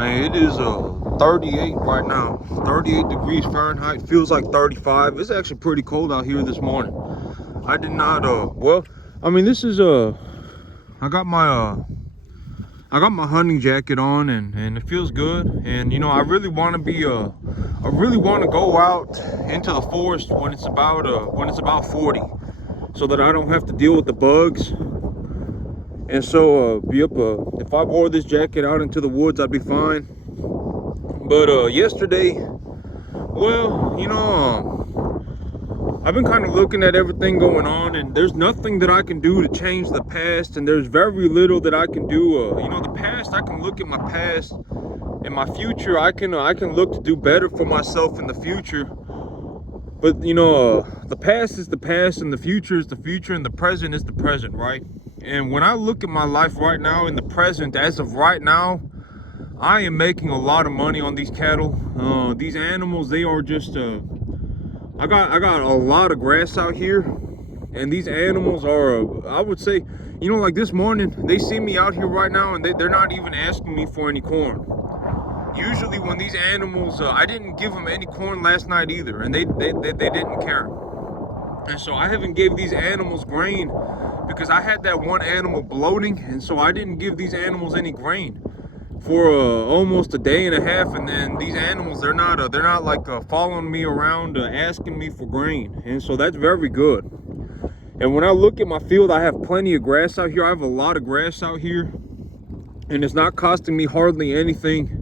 Man, it is 38 right now. 38 degrees Fahrenheit. Feels like 35. It's actually pretty cold out here this morning. I did not well, I mean, this is I got my hunting jacket on, and it feels good. And you know, I really want to be I really want to go out into the forest when it's about 40, so that I don't have to deal with the bugs. And so if I wore this jacket out into the woods, I'd be fine. But yesterday, well, you know, I've been kind of looking at everything going on, and there's nothing that I can do to change the past, and there's very little that I can do. You know, the past, I can look at my past, and my future, I can look to do better for myself in the future. But you know, the past is the past, and the future is the future, and the present is the present, right? And when I look at my life right now in the present, as of right now, I am making a lot of money on these cattle. These animals, they are just I got a lot of grass out here, and these animals are I would say, you know, like this morning, they see me out here right now, and they're not even asking me for any corn. Usually when these animals, I didn't give them any corn last night either, and they didn't care. And so I haven't gave these animals grain because I had that one animal bloating, and so I didn't give these animals any grain for almost a day and a half. And then these animals, they're not like following me around asking me for grain, and so that's very good. And when I look at my field, I have plenty of grass out here. I have a lot of grass out here, and it's not costing me hardly anything.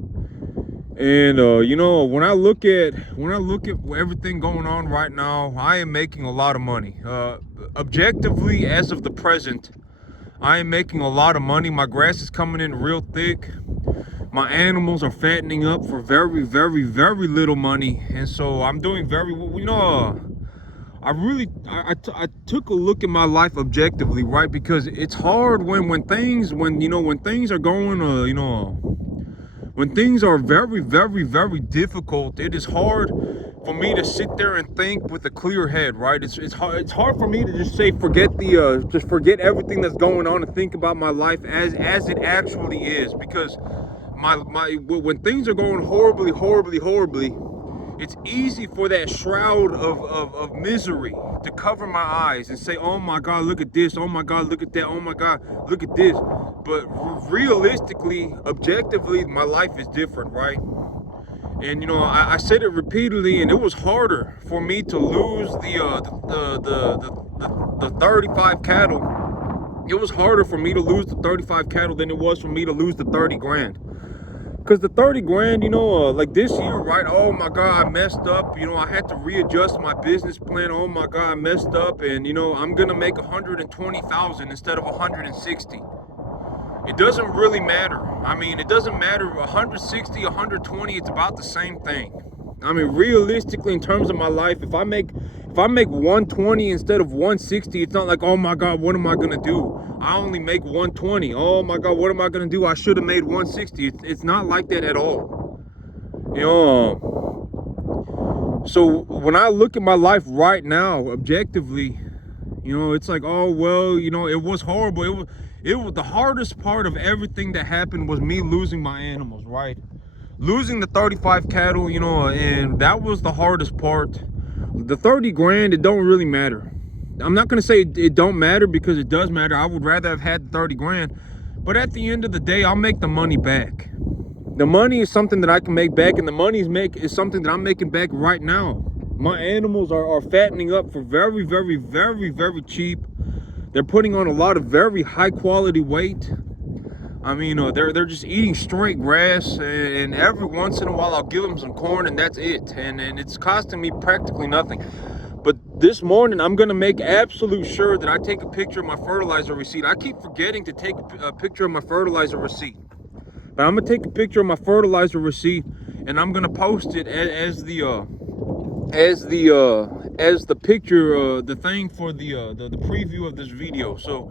And you know, when I look at everything going on right now, I am making a lot of money. Objectively, as of the present, I am making a lot of money. My grass is coming in real thick. My animals are fattening up for very, very, very little money, and so I'm doing very well. You know, I took a look at my life objectively, right? Because it's hard when things are going, you know, when things are very, very, very difficult. It is hard for me to sit there and think with a clear head, right? It's hard for me to just say forget everything that's going on and think about my life as it actually is. Because when things are going horribly, it's easy for that shroud of misery to cover my eyes and say, oh my God, look at this. Oh my God, look at that. Oh my God, look at this. But realistically, objectively, my life is different, right? And you know, I said it repeatedly, and it was harder for me to lose the 35 cattle. It was harder for me to lose the 35 cattle than it was for me to lose the 30 grand. Because the 30 grand, you know, like this year, right? Oh my God, I messed up. You know, I had to readjust my business plan. Oh my God, I messed up. And you know, I'm gonna make 120,000 instead of 160. It doesn't really matter. I mean, it doesn't matter 160, 120, it's about the same thing. I mean, realistically, in terms of my life, if I make 120 instead of 160, it's not like, oh my God, what am I gonna do? I only make 120. Oh my God, what am I gonna do? I should have made 160. It's not like that at all. You know, so when I look at my life right now, objectively, you know, it's like, oh well, you know, it was horrible. It was the hardest part of everything that happened was me losing my animals, right? Losing the 35 cattle, you know, and that was the hardest part. The 30 grand, it don't really matter. I'm not gonna say it don't matter, because it does matter. I would rather have had the 30 grand, but at the end of the day, I'll make the money back. The money is something that I can make back, and the money is something that I'm making back right now. My animals are fattening up for very, very, very, very cheap. They're putting on a lot of very high quality weight. I mean, they're just eating straight grass, and every once in a while I'll give them some corn, and that's it. And it's costing me practically nothing. But this morning I'm gonna make absolute sure that I take a picture of my fertilizer receipt. I keep forgetting to take a picture of my fertilizer receipt, but I'm gonna take a picture of my fertilizer receipt, and I'm gonna post it as the picture, the thing for the preview of this video. So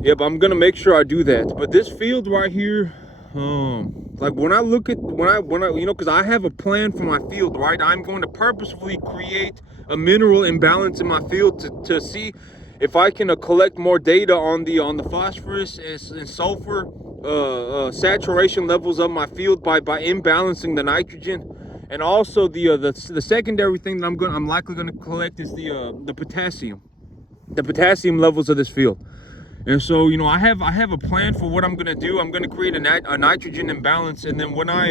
yep, I'm gonna make sure I do that. But this field right here, like when I look at when I you know, because I have a plan for my field, right? I'm going to purposefully create a mineral imbalance in my field to see if I can collect more data on the phosphorus and sulfur saturation levels of my field by imbalancing the nitrogen, and also the secondary thing that I'm likely gonna collect is the potassium levels of this field. And so, you know, I have a plan for what I'm gonna do. I'm gonna create a nitrogen imbalance, and then when I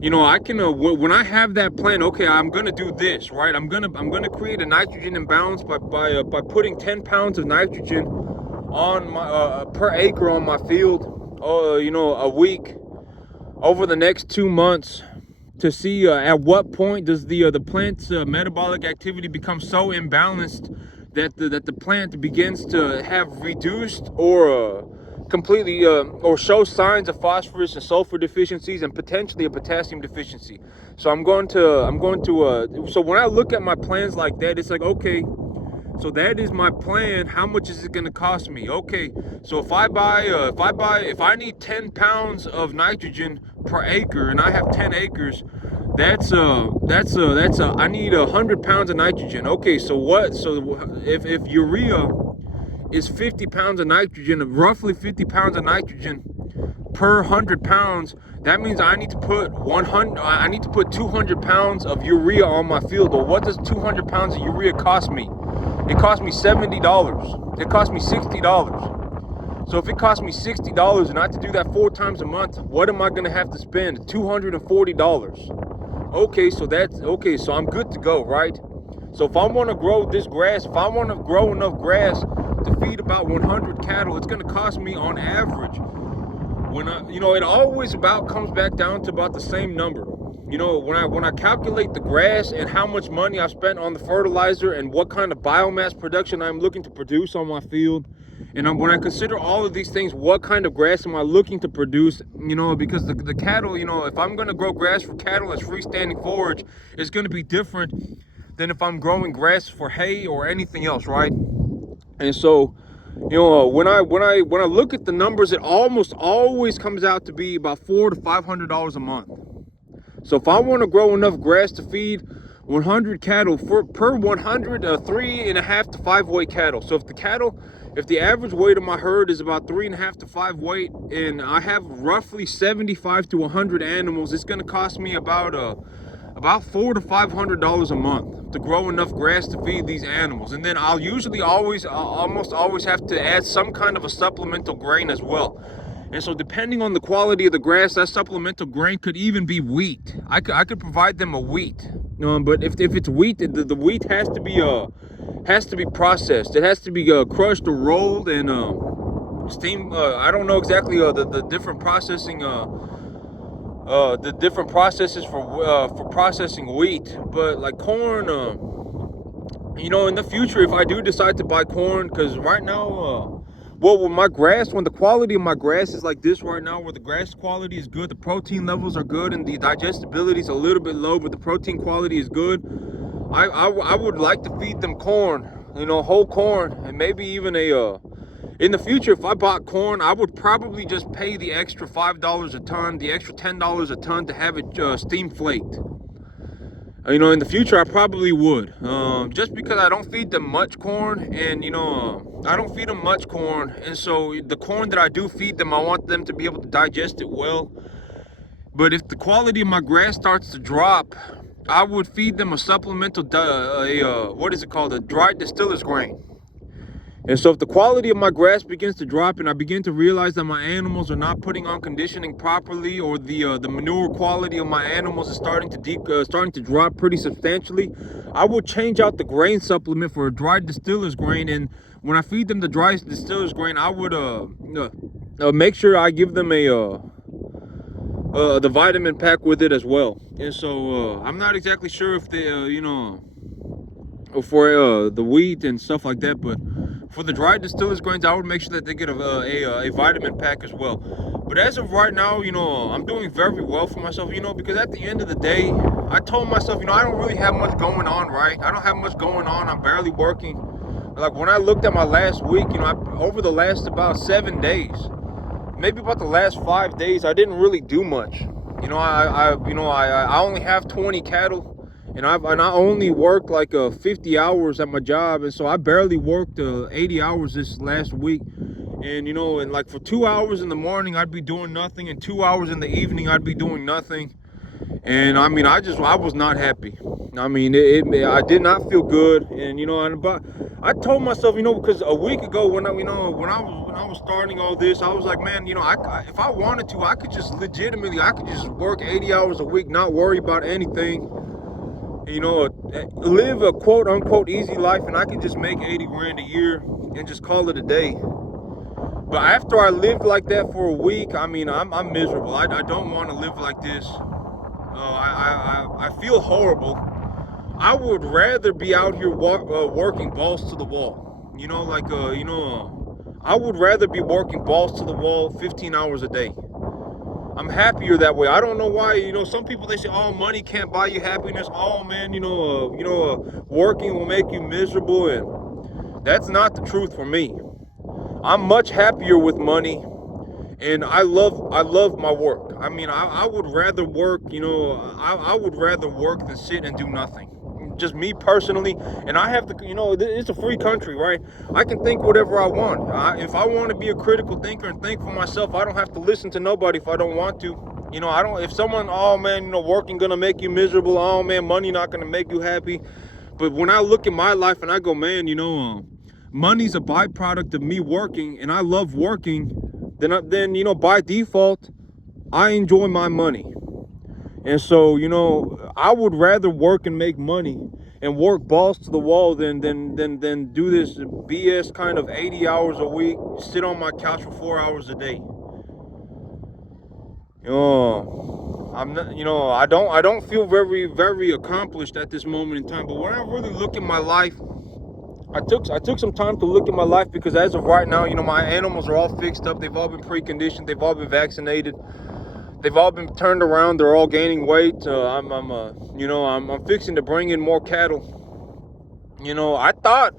you know, I can when I have that plan, okay, I'm gonna do this, right? I'm gonna create a nitrogen imbalance by putting 10 pounds of nitrogen on my per acre on my field, you know, a week over the next 2 months, to see at what point does the plant's metabolic activity become so imbalanced that the plant begins to have reduced or completely or show signs of phosphorus and sulfur deficiencies, and potentially a potassium deficiency. So I'm going to so when I look at my plans like that, it's like, okay, so that is my plan. How much is it going to cost me? Okay, so if I need 10 pounds of nitrogen per acre, and I have 10 acres, I need 100 pounds of nitrogen. Okay, so what? So if urea is 50 pounds of nitrogen, roughly 50 pounds of nitrogen per 100 pounds, that means I need to put 200 pounds of urea on my field. Or what does 200 pounds of urea cost me? It cost me $70. It cost me $60. So if it cost me $60 and I have to do that 4 times a month, what am I going to have to spend? $240. Okay, so I'm good to go, right? So if I want to grow this grass, if I want to grow enough grass to feed about 100 cattle, it's going to cost me on average, you know, it always comes back down to about the same number. You know, when I calculate the grass and how much money I've spent on the fertilizer and what kind of biomass production I'm looking to produce on my field, and when I consider all of these things, what kind of grass am I looking to produce? You know, because the cattle, you know, if I'm going to grow grass for cattle as freestanding forage, it's going to be different than if I'm growing grass for hay or anything else, right? And so, you know, when I look at the numbers, it almost always comes out to be about $400 to $500 a month. So if I want to grow enough grass to feed 100 cattle per 100, 3.5 to 5 weight cattle. So if the average weight of my herd is about 3.5 to 5 weight, and I have roughly 75 to 100 animals, it's going to cost me about $400 to $500 a month to grow enough grass to feed these animals. And then I'll almost always have to add some kind of a supplemental grain as well. And so depending on the quality of the grass, that supplemental grain could even be wheat. I could provide them a wheat. But if it's wheat, the wheat has to be processed. It has to be crushed or rolled and steam. I don't know exactly the different processing the different processes for processing wheat, but like corn, you know, in the future, if I do decide to buy corn, because right now, well, when the quality of my grass is like this right now, where the grass quality is good, the protein levels are good, and the digestibility is a little bit low, but the protein quality is good, I would like to feed them corn, you know, whole corn, and maybe even in the future, if I bought corn, I would probably just pay the extra $5 a ton, the extra $10 a ton to have it steam flaked. You know, in the future, I probably would, just because I don't feed them much corn, and you know, I don't feed them much corn, and so the corn that I do feed them, I want them to be able to digest it well. But if the quality of my grass starts to drop, I would feed them a supplemental, what is it called, a dried distiller's grain. And so if the quality of my grass begins to drop, and I begin to realize that my animals are not putting on conditioning properly, or the manure quality of my animals is starting to drop pretty substantially, I will change out the grain supplement for a dried distiller's grain. And when I feed them the dried distiller's grain, I would make sure I give them the vitamin pack with it as well. And so I'm not exactly sure if they you know, for the wheat and stuff like that, but for the dried distiller's grains, I would make sure that they get a vitamin pack as well. But as of right now, you know, I'm doing very well for myself, you know, because at the end of the day, I told myself, you know, I don't really have much going on, right? I don't have much going on. I'm barely working. Like when I looked at my last week, you know, over the last about 7 days, maybe about the last 5 days, I didn't really do much. You know, I only have 20 cattle. And I only work like 50 hours at my job, and so I barely worked 80 hours this last week. And you know, and like for 2 hours in the morning I'd be doing nothing, and 2 hours in the evening I'd be doing nothing. And I mean, I was not happy. I mean, I did not feel good. And you know, but I told myself, you know, because a week ago when I was starting all this, I was like, man, you know, if I wanted to, I could just legitimately, I could just work 80 hours a week, not worry about anything, you know, live a quote unquote easy life, and I could just make 80 grand a year and just call it a day. But after I lived like that for a week, I mean, I'm miserable. I don't want to live like this. I feel horrible. I would rather be out here working balls to the wall. You know, like, I would rather be working balls to the wall 15 hours a day. I'm happier that way. I don't know why. You know, some people, they say, oh, money can't buy you happiness. Oh, man, working will make you miserable. And that's not the truth for me. I'm much happier with money. And I love my work. I mean, I would rather work, you know, I would rather work than sit and do nothing. Just me personally. And I have to, you know, it's a free country, right? I can think whatever I want. If I want to be a critical thinker and think for myself, I don't have to listen to nobody if I don't want to. You know, if someone, oh man, you know, working gonna make you miserable, oh man, money not gonna make you happy. But when I look at my life and I go, man, you know, money's a byproduct of me working, and I love working, then you know, by default, I enjoy my money. And so, you know, I would rather work and make money and work balls to the wall than do this BS kind of 80 hours a week, sit on my couch for 4 hours a day. You know, I'm not, you know, I don't feel very accomplished at this moment in time. But when I really look at my life, I took some time to look at my life, because as of right now, you know, my animals are all fixed up. They've all been preconditioned. They've all been vaccinated. They've all been turned around. They're all gaining weight. I'm fixing to bring in more cattle. You know, I thought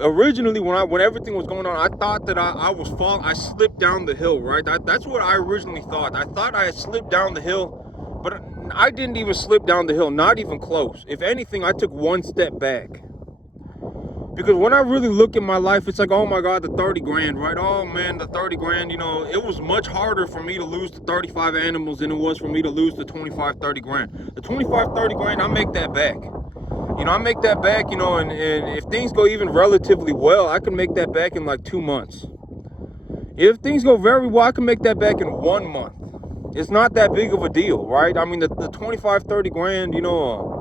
originally when everything was going on, I thought that I slipped down the hill, right? That's what I originally thought. I thought I had slipped down the hill, but I didn't even slip down the hill, not even close. If anything, I took one step back. Because when I really look at my life, it's like, oh my God, the 30 grand, right? Oh man, the 30 grand, you know, it was much harder for me to lose the 35 animals than it was for me to lose the 25, 30 grand. The 25, 30 grand, I make that back. You know, I make that back, you know, and if things go even relatively well, I can make that back in like 2 months. If things go very well, I can make that back in 1 month. It's not that big of a deal, right? I mean, the 25, 30 grand, you know,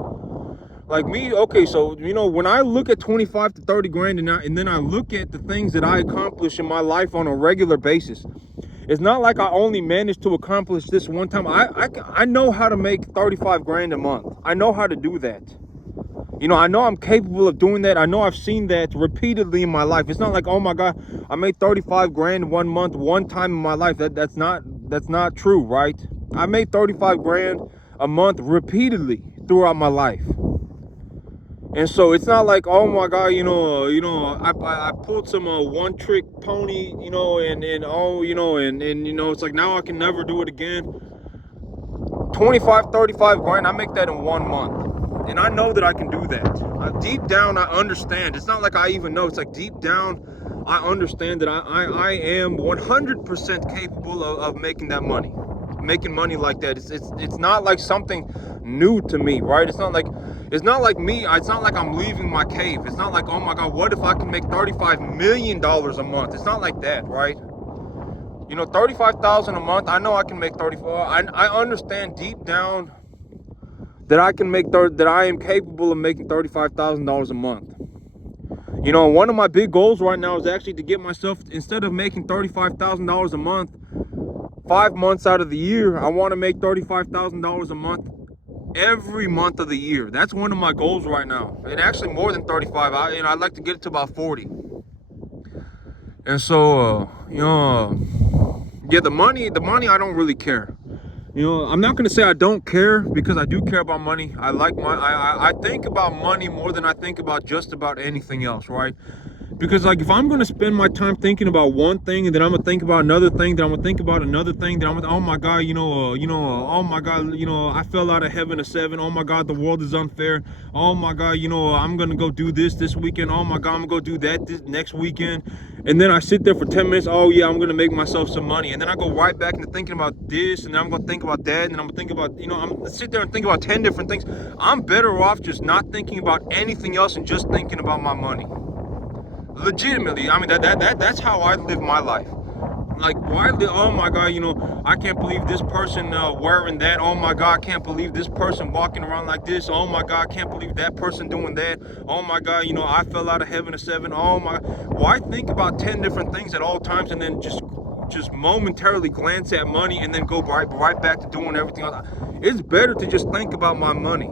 like me, okay, so, you know, when I look at 25 to 30 grand and then I look at the things that I accomplish in my life on a regular basis, it's not like I only managed to accomplish this one time. I know how to make 35 grand a month. I know how to do that. You know, I know I'm capable of doing that. I know I've seen that repeatedly in my life. It's not like, oh my God, I made 35 grand 1 month, one time in my life. That's not true, right? I made 35 grand a month repeatedly throughout my life. And so it's not like, oh my God, I pulled some one trick pony, and it's like now I can never do it again. 25, 35 grand, I make that in 1 month. And I know that I can do that. Deep down, I understand. It's not like I even know. It's like deep down, I understand that I am 100% capable of making that money. Making money like that. It's not like something new to me, right? It's not like me. It's not like I'm leaving my cave. It's not like, oh my God, what if I can make $35 million a month? It's not like that, right? You know, $35,000 a month. I know I can make 34. I understand deep down that I am capable of making $35,000 a month. You know, one of my big goals right now is actually to get myself, instead of making $35,000 a month, 5 months out of the year, I want to make $35,000 a month every month of the year. That's one of my goals right now. And actually more than 35. I'd like to get it to about 40. And so, yeah, the money, I don't really care. You know, I'm not going to say I don't care, because I do care about money. I think about money more than I think about just about anything else, right? Because like if I'm gonna spend my time thinking about one thing and then I'm gonna think about another thing, then I'm gonna think about another thing, then I'm gonna, oh my god, oh my god, I fell out of heaven at 7. Oh my god, the world is unfair. Oh my god, I'm gonna go do this weekend. Oh my god, I'm gonna go do that this next weekend. And then I sit there for 10 minutes. Oh yeah, I'm gonna make myself some money. And then I go right back into thinking about this, and then I'm gonna think about that, and then I'm gonna think about, I'm gonna sit there and think about 10 different things. I'm better off just not thinking about anything else and just thinking about my money. Legitimately, I mean that's how I live my life. Like, why? Oh my god, I can't believe this person wearing that. Oh my god, I can't believe this person walking around like this. Oh my god, I can't believe that person doing that. Oh my god, I fell out of heaven at 7. Oh my, why think about 10 different things at all times and then just momentarily glance at money and then go right back to doing everything else? It's better to just think about my money.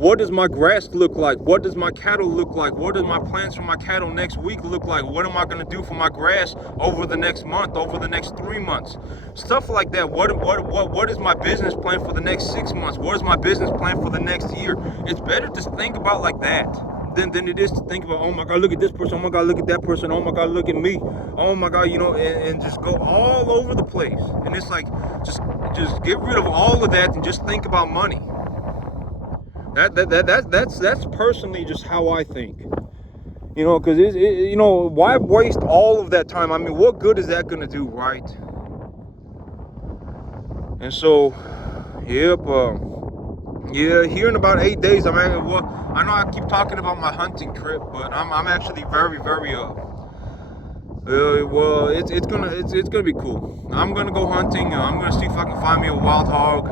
What does my grass look like? What does my cattle look like? What does my plans for my cattle next week look like? What am I going to do for my grass over the next month, over the next 3 months? Stuff like that. What is my business plan for the next 6 months? What is my business plan for the next year? It's better to think about like that than it is to think about, oh my god, look at this person. Oh my god, look at that person. Oh my god, look at me. Oh my god, and just go all over the place. And it's like, just get rid of all of that and just think about money. That's personally just how I think, because why waste all of that time? I mean, what good is that gonna do, right? And so, yep, yeah, here in about 8 days, I know I keep talking about my hunting trip, but I'm actually very, very well, it's gonna be cool. I'm gonna go hunting. I'm gonna see if I can find me a wild hog.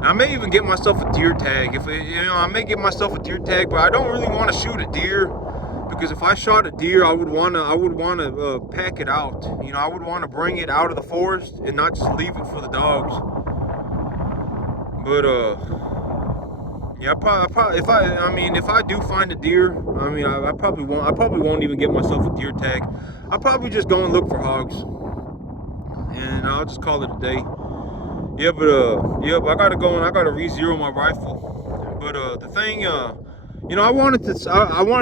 I may even get myself a deer tag. I may get myself a deer tag, but I don't really want to shoot a deer, because if I shot a deer, I would want to pack it out. I would want to bring it out of the forest and not just leave it for the dogs. But yeah, if I do find a deer, I probably won't even get myself a deer tag. I'll probably just go and look for hogs, and I'll just call it a day. Yeah, but I gotta go and I gotta re-zero my rifle. But the thing, I wanted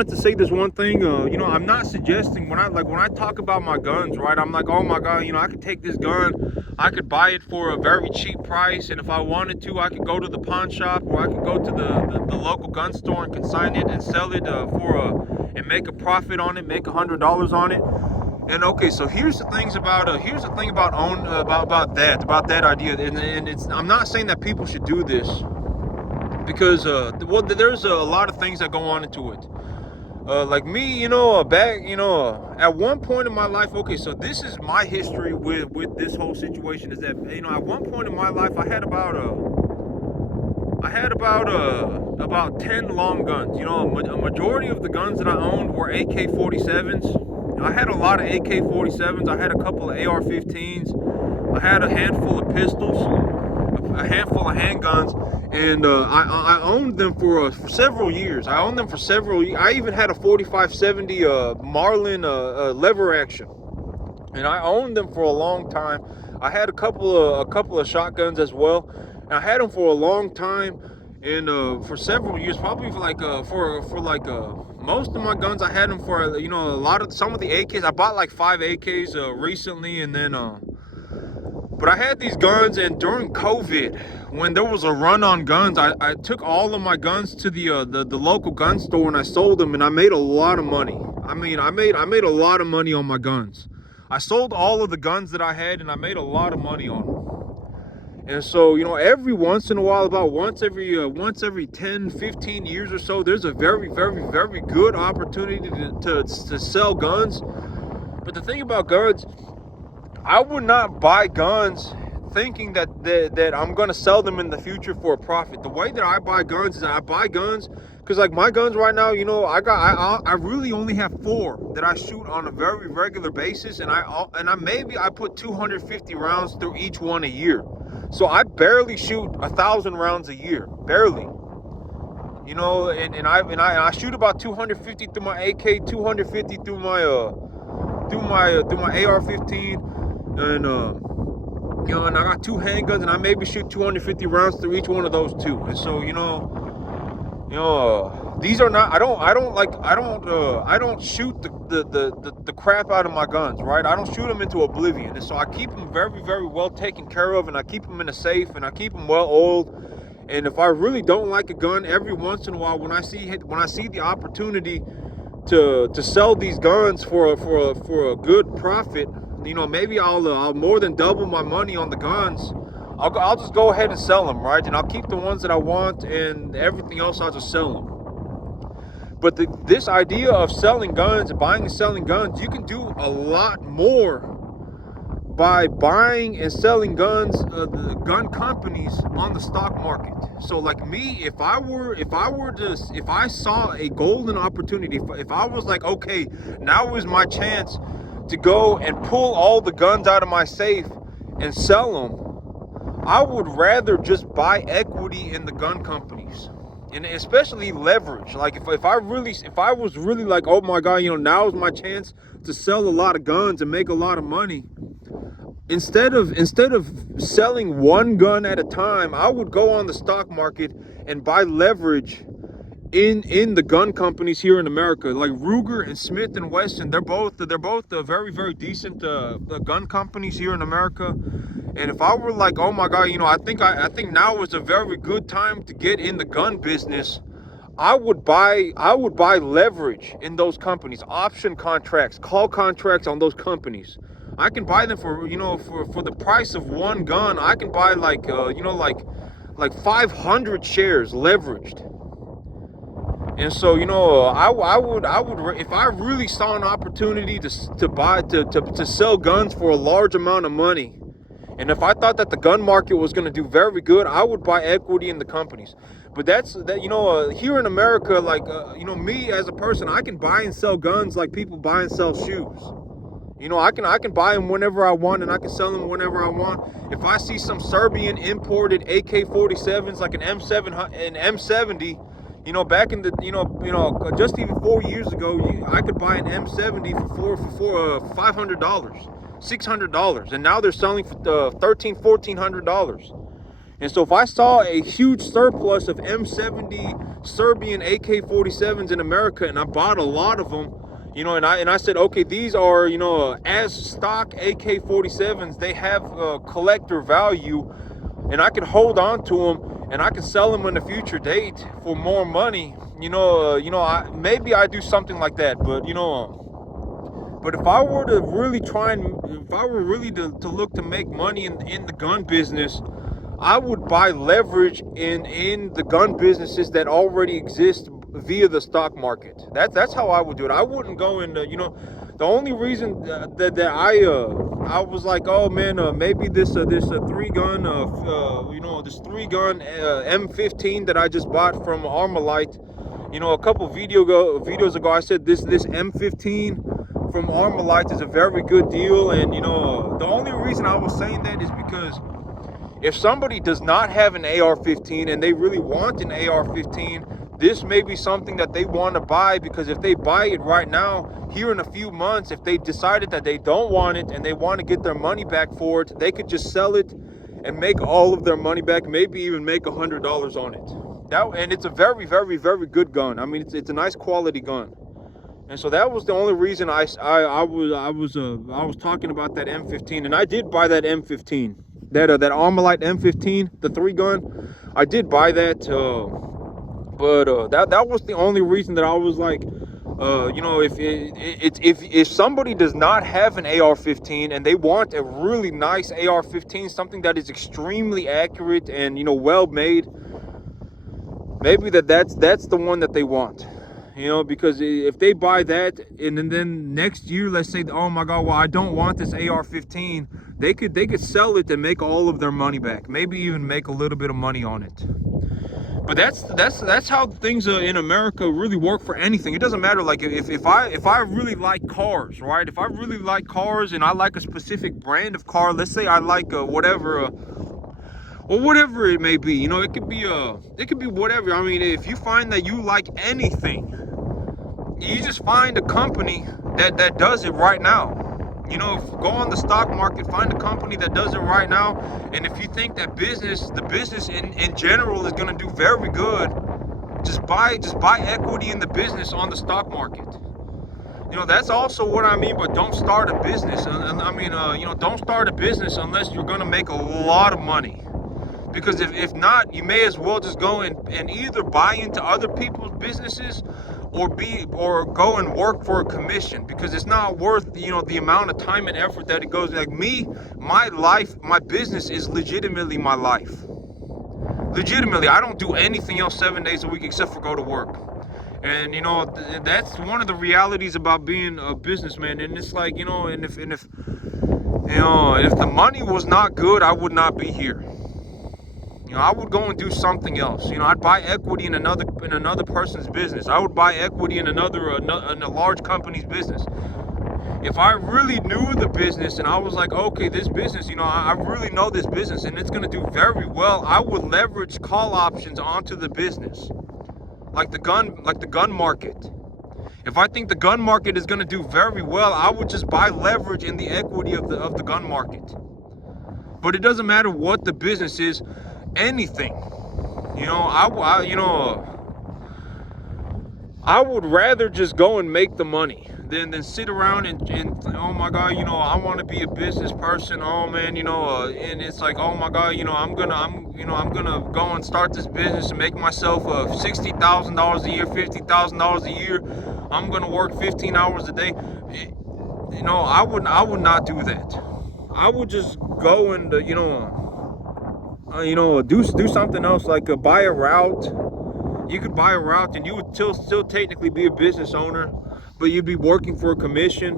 to say this one thing. I'm not suggesting when I talk about my guns, right? I'm like, oh my god, I could take this gun, I could buy it for a very cheap price, and if I wanted to, I could go to the pawn shop, or I could go to the local gun store and consign it and sell it and make a profit on it, make $100 on it. And okay, so here's the thing about that idea, and I'm not saying that people should do this, because there's a lot of things that go on into it. Like me, at one point in my life, okay, so this is my history with this whole situation, is that at one point in my life I had about 10 long guns. A majority of the guns that I owned were AK-47s. I had a lot of AK-47s. I had a couple of AR-15s. I had a handful of pistols, a handful of handguns, and I owned them for several years. I even had a 45-70 Marlin lever action, and I owned them for a long time. I had a couple of shotguns as well, and I had them for a long time. And for several years, probably for most of my guns, I had them for some of the AKs. I bought like 5 AKs recently, and then but I had these guns, and during COVID, when there was a run on guns, I took all of my guns to the local gun store and I sold them, and I made a lot of money. I made a lot of money on my guns. I sold all of the guns that I had, and I made a lot of money on them. And so, every once in a while, about once every 10, 15 years or so, there's a very, very, very good opportunity to sell guns. But the thing about guns, I would not buy guns thinking that I'm going to sell them in the future for a profit. The way that I buy guns is I buy guns because, like, my guns right now, I really only have 4 that I shoot on a very regular basis, and I put 250 rounds through each one a year. So I barely shoot 1,000 rounds a year, barely. And I shoot about 250 through my AK, 250 through my AR-15, and and I got 2 handguns, and I maybe shoot 250 rounds through each one of those 2. And so these are not, I don't shoot the crap out of my guns, right? I don't shoot them into oblivion. And so I keep them very, very well taken care of, and I keep them in a safe, and I keep them well oiled. And if I really don't like a gun, every once in a while, when I see the opportunity to sell these guns for a good profit, you know, maybe I'll more than double my money on the guns. I'll just go ahead and sell them, right? And I'll keep the ones that I want, and everything else I'll just sell them. But this idea of selling guns, buying and selling guns, you can do a lot more by buying and selling guns, the gun companies on the stock market. So like me, if I saw a golden opportunity, if I was like, okay, now is my chance to go and pull all the guns out of my safe and sell them, I would rather just buy equity in the gun companies. And especially leverage. Like if I was really like, oh my God, you know, now is my chance to sell a lot of guns and make a lot of money. Instead of selling one gun at a time, I would go on the stock market and buy leverage in the gun companies here in America, like Ruger and Smith and Wesson. They're both very, very decent gun companies here in America. And if I were like, oh my God, you know, I think now is a very good time to get in the gun business, I would buy leverage in those companies, option contracts, call contracts on those companies. I can buy them for, you know, for the price of one gun. I can buy like 500 shares leveraged. And so, you know, I would if I really saw an opportunity to sell guns for a large amount of money, and if I thought that the gun market was going to do very good, I would buy equity in the companies. But you know, here in America, like, you know, me as a person, I can buy and sell guns like people buy and sell shoes. You know, I can buy them whenever I want, and I can sell them whenever I want. If I see some Serbian imported AK-47s, like an M70, you know, back in the, you know, just even 4 years ago, I could buy an M70 for $500. $600, and now they're selling for $1,400. And so if I saw a huge surplus of M70 Serbian AK-47s in America, and I bought a lot of them, you know, and I said, okay, these are, you know, as stock AK-47s, they have collector value, and I can hold on to them, and I can sell them in a future date for more money. Maybe I do something like that, but you know. But if I were to really to look to make money in the gun business, I would buy leverage in the gun businesses that already exist via the stock market. That's how I would do it. I wouldn't go into, you know, the only reason that I was like, oh man, maybe this 3-gun M15 that I just bought from Armalite. You know, a couple videos ago, I said this M15 from Armalite is a very good deal. And you know, the only reason I was saying that is because if somebody does not have an AR-15 and they really want an AR-15, this may be something that they want to buy, because if they buy it right now, here in a few months, if they decided that they don't want it and they want to get their money back for it, they could just sell it and make all of their money back, maybe even make $100 on it. And it's a very, very, very good gun. I mean, it's a nice quality gun. And so that was the only reason I was talking about that M15, and I did buy that M15, that Armalite M15, the 3-gun. I did buy that, but that was the only reason that I was like, you know, if somebody does not have an AR-15 and they want a really nice AR-15, something that is extremely accurate and, you know, well made, maybe that's the one that they want. You know, because if they buy that and then next year, let's say, oh my God, well, I don't want this AR-15, they could sell it and make all of their money back, maybe even make a little bit of money on it. But that's how things in America really work for anything. It doesn't matter. Like if I really like cars, right? If I really like cars and I like a specific brand of car, let's say I like whatever it may be, you know, it could be whatever. I mean, if you find that you like anything, you just find a company that does it right now. You know, go on the stock market, find a company that does it right now. And if you think that the business in general is going to do very good, just buy equity in the business on the stock market. You know, that's also what I mean, but don't start a business. And I mean, you know, don't start a business unless you're going to make a lot of money. Because if not, you may as well just go and either buy into other people's businesses or go and work for a commission, because it's not worth, you know, the amount of time and effort that it goes. Like me, my life, my business is legitimately my life. Legitimately, I don't do anything else 7 days a week except for go to work. And you know, that's one of the realities about being a businessman. And it's like, you know, and if the money was not good, I would not be here. You know, I would go and do something else. You know, I'd buy equity in another person's business. I would buy equity in in a large company's business. If I really knew the business and I was like, okay, this business, you know, I really know this business and it's going to do very well, I would leverage call options onto the business. Like the gun market. If I think the gun market is going to do very well, I would just buy leverage in the equity of the gun market. But it doesn't matter what the business is, anything. You know, I would rather just go and make the money than sit around and oh my God, you know, I want to be a business person. Oh man, you know, and it's like, oh my God, you know, I'm gonna go and start this business and make myself $60,000 a year, $50,000 a year. I'm gonna work 15 hours a day. You know, I would not do that. I would just go and do something else, like buy a route. You could buy a route and you would still technically be a business owner, but you'd be working for a commission.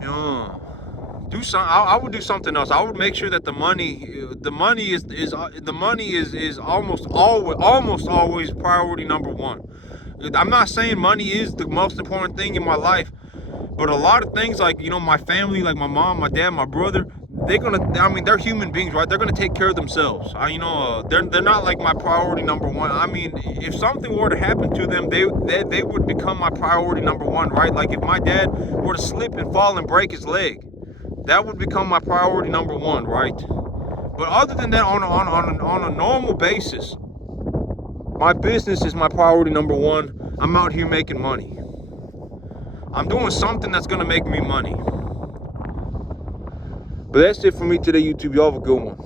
You know, I would do something else. I would make sure that the money is almost always priority number one. I'm not saying money is the most important thing in my life, but a lot of things, like, you know, my family, like my mom, my dad, my brother, they're human beings, right? They're gonna take care of themselves. They're not like my priority number one. I mean, if something were to happen to them, they would become my priority number one, right? Like if my dad were to slip and fall and break his leg, that would become my priority number one, right? But other than that, on a normal basis, my business is my priority number one. I'm out here making money. I'm doing something that's gonna make me money. But that's it for me today, YouTube. Y'all have a good one.